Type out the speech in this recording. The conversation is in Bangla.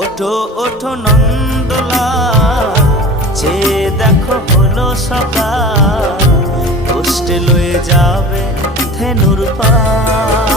ওঠো ওঠো নন্দলাল, চেয়ে দেখো হলো সকাল, কষ্টে লয়ে যাবে ধেনুর পাল।